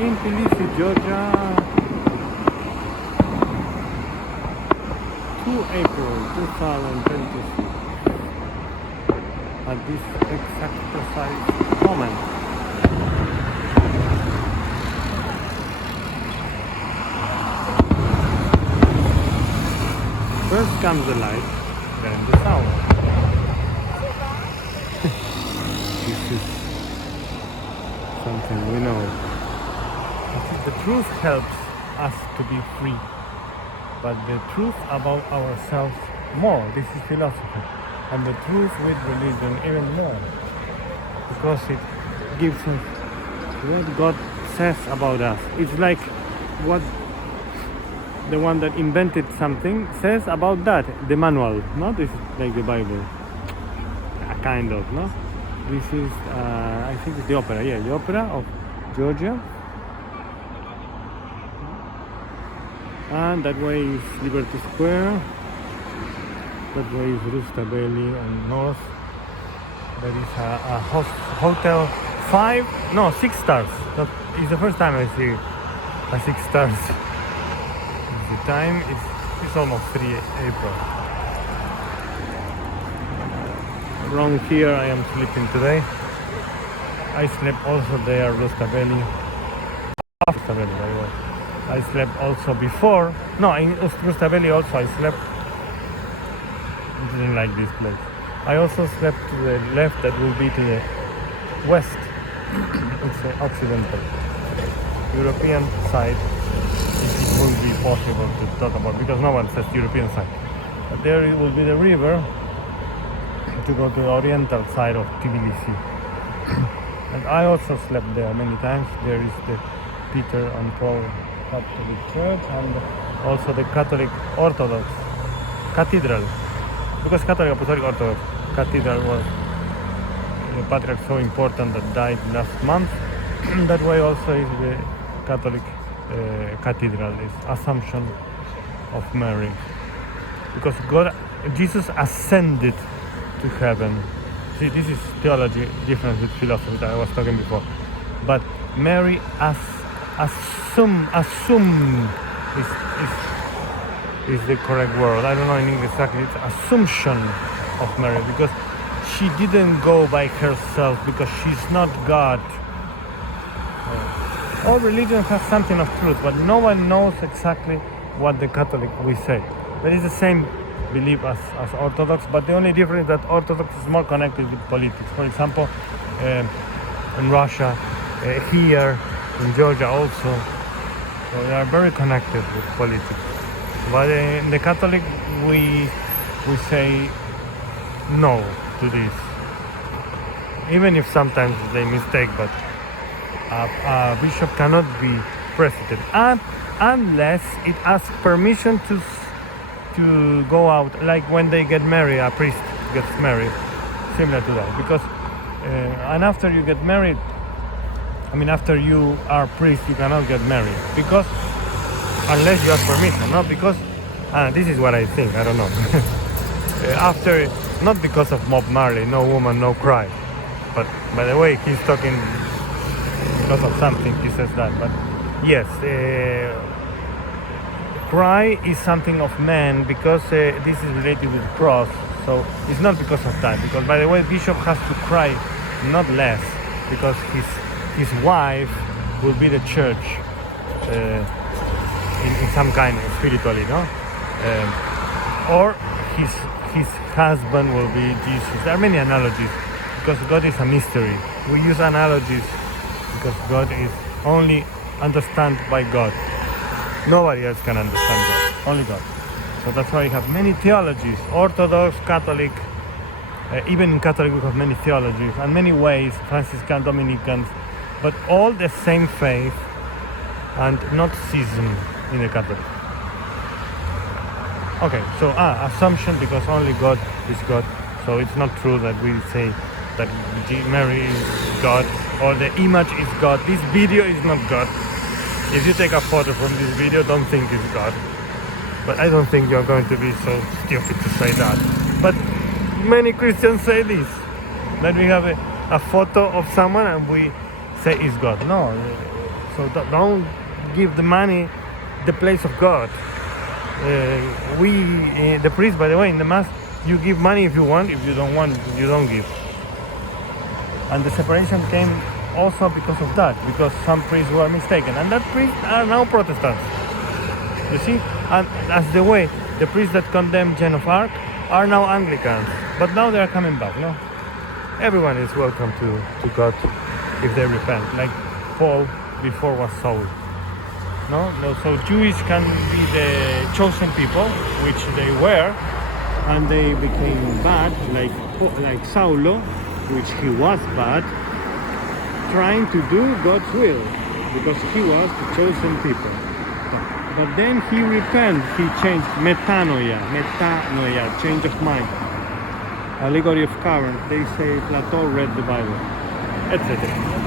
in Tbilisi, Georgia, 2 April 2023, at this exact precise moment. First comes the light, then the sound. This is something we know. The truth helps us to be free, but the truth about ourselves more. This is philosophy, and the truth with religion even more, because it gives us what God says about us. It's like what the one that invented something says about that. The manual, no? This is like the Bible, kind of, no? This is, I think it's the opera, yeah, the opera of Georgia. And that way is Liberty Square. That way is Rustaveli on north. There is a hotel 6 stars. It's the first time I see a 6 stars. The time is almost 3 April. Around here I am sleeping today. I slept also there, Rustaveli. After Rustaveli, by the way. I slept also before. No, in Rustaveli also I slept. I didn't like this place. I also slept to the left, that will be to the west. It's the occidental. European side. It will be possible to talk about, because no one says European side. But there it will be the river to go to the oriental side of Tbilisi. And I also slept there many times. There is the Peter and Paul Catholic Church, and also the Catholic Orthodox Cathedral, because Catholic Apostolic Orthodox Cathedral was the patriarch so important that died last month. That way also is the Catholic Cathedral, is Assumption of Mary, because Jesus ascended to heaven. See, this is theology difference with philosophy that I was talking before. But Mary assume is the correct word. I don't know in English exactly. It's assumption of Mary, because she didn't go by herself, because she's not God. All religion has something of truth, but no one knows exactly what the Catholic we say. There is the same belief as Orthodox, but the only difference is that Orthodox is more connected with politics. For example, in Russia, here in Georgia also, so they are very connected with politics. But in the Catholic, we say no to this, even if sometimes they mistake. But a bishop cannot be president unless it asks permission to go out, like when they get married, a priest gets married, similar to that. Because and after you get married, after you are priest, you cannot get married, because unless you ask permission, not because this is what I think, I don't know. After, not because of Bob Marley, no woman, no cry, but by the way, he's talking because of something, he says that. But yes, cry is something of man, because this is related with cross, so it's not because of that. Because by the way, bishop has to cry not less, because his wife will be the church in some kind of spiritually, no? Or his husband will be Jesus. There are many analogies, because God is a mystery. We use analogies because God is only understood by God. Nobody else can understand God, only God. So that's why we have many theologies, Orthodox, Catholic. Even in Catholic we have many theologies and many ways, Franciscan, Dominicans, but all the same faith and not schism in the Catholic. Okay, so assumption, because only God is God. So it's not true that we say that Mary is God or the image is God. This video is not God. If you take a photo from this video, don't think it's God. But I don't think you're going to be so stupid to say that. But many Christians say this, that we have a photo of someone and we say it's God. No. So So don't give the money the place of God. The priest, by the way, in the mass, you give money if you want. If you don't want, you don't give. And the separation came also because of that, because some priests were mistaken, and that priests are now Protestants. You see, and that's the way the priests that condemned Joan of Arc are now Anglicans, but now they are coming back. No, everyone is welcome to God if they repent, like Paul before was Saul. No, so Jewish can be the chosen people, which they were, and they became bad, like Saulo, which he was bad, trying to do God's will, because he was the chosen people. But then he repented, he changed, metanoia, change of mind. Allegory of current, they say Plato read the Bible, etc.